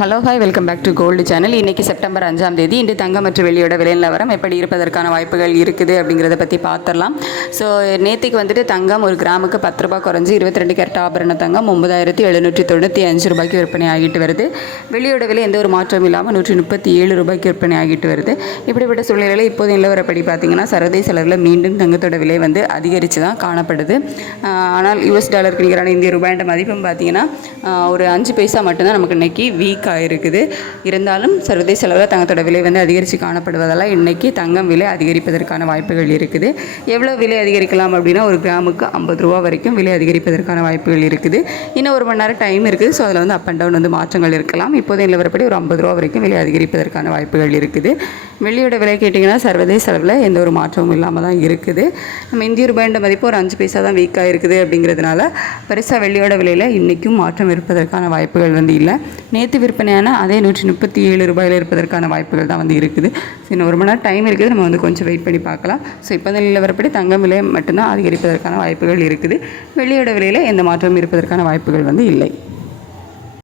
Hello hi welcome back to gold channel. இன்றைக்கி September 5ஆம் தேதி. இன்று தங்கம் மற்றும் வெள்ளியோட விலை நிலவரம் எப்படி இருப்பதற்கான வாய்ப்புகள் இருக்குது அப்படிங்கிறத பற்றி பார்த்துடலாம். ஸோ நேற்றுக்கு வந்துட்டு தங்கம் ஒரு கிராமுக்கு 10 ரூபா குறைஞ்சி 22 கேரட் ஆபரண தங்கம் 9795 ரூபாய்க்கு விற்பனை ஆகிட்டு வருது. வெள்ளியோட விலை எந்த ஒரு மாற்றமும் இல்லாமல் 137 ரூபாய்க்கு விற்பனை ஆகிட்டு வருது. இப்படிப்பட்ட சூழ்நிலையில் இப்போது நிலவரப்படி பார்த்திங்கன்னா சர்வதேச அளவில் மீண்டும் தங்கத்தோட விலை வந்து அதிகரித்து தான் காணப்படுது. ஆனால் US டாலருக்கு நிகரான இந்திய ரூபாய்ன்ற மதிப்பும் பார்த்திங்கன்னா ஒரு 5 பைசா மட்டும்தான் நமக்கு இன்றைக்கி வீக்காக இருக்குது. இருந்தாலும் சர்வதேச அளவில் தங்கத்தோட விலை வந்து அதிகரித்து காணப்படுவதால் இன்றைக்கி தங்கம் விலை அதிகரிப்பதற்கான வாய்ப்புகள் இருக்குது. எவ்வளோ விலை அதிகரிக்கலாம் அப்படின்னா ஒரு கிராமுக்கு 50 ரூபா வரைக்கும் விலை அதிகரிப்பதற்கான வாய்ப்புகள் இருக்குது. இன்னும் ஒரு மணி நேரம் டைம் இருக்குது. ஸோ அதில் வந்து அப் அண்ட் டவுன் வந்து மாற்றங்கள் இருக்கலாம். இப்போதைய நிலவரப்படி ஒரு 50 ரூபா வரைக்கும் விலை அதிகரிப்பதற்கான வாய்ப்புகள் இருக்குது. வெள்ளியோட விலை கேட்டிங்கன்னா சர்வதேச அளவில் எந்த ஒரு மாற்றமும் இல்லாமல் தான் இருக்குது. நம்ம இந்திய ரூபாய்ன்ற மதிப்பு ஒரு 5 பைசா தான் வீக்காக இருக்குது. அப்படிங்கிறதுனால பெருசாக வெள்ளியோட விலையில் இன்றைக்கும் மாற்றம் இருப்பதற்கான வாய்ப்புகள் வந்து இல்லை. நேற்று விற்பனையான அதே 137 ரூபாயில் இருப்பதற்கான வாய்ப்புகள் தான் வந்து இருக்குது. இன்னும் ஒரு மணி நேரம் டைம் இருக்குது. நம்ம வந்து கொஞ்சம் வெயிட் பண்ணி பார்க்கலாம். ஸோ இப்போ இந்த நிலவரப்படி தங்கம் விலை மட்டும்தான் அதிகரிப்பதற்கான வாய்ப்புகள் இருக்குது. வெள்ளியோட விலையில் எந்த மாற்றமும் இருப்பதற்கான வாய்ப்புகள் வந்து இல்லை.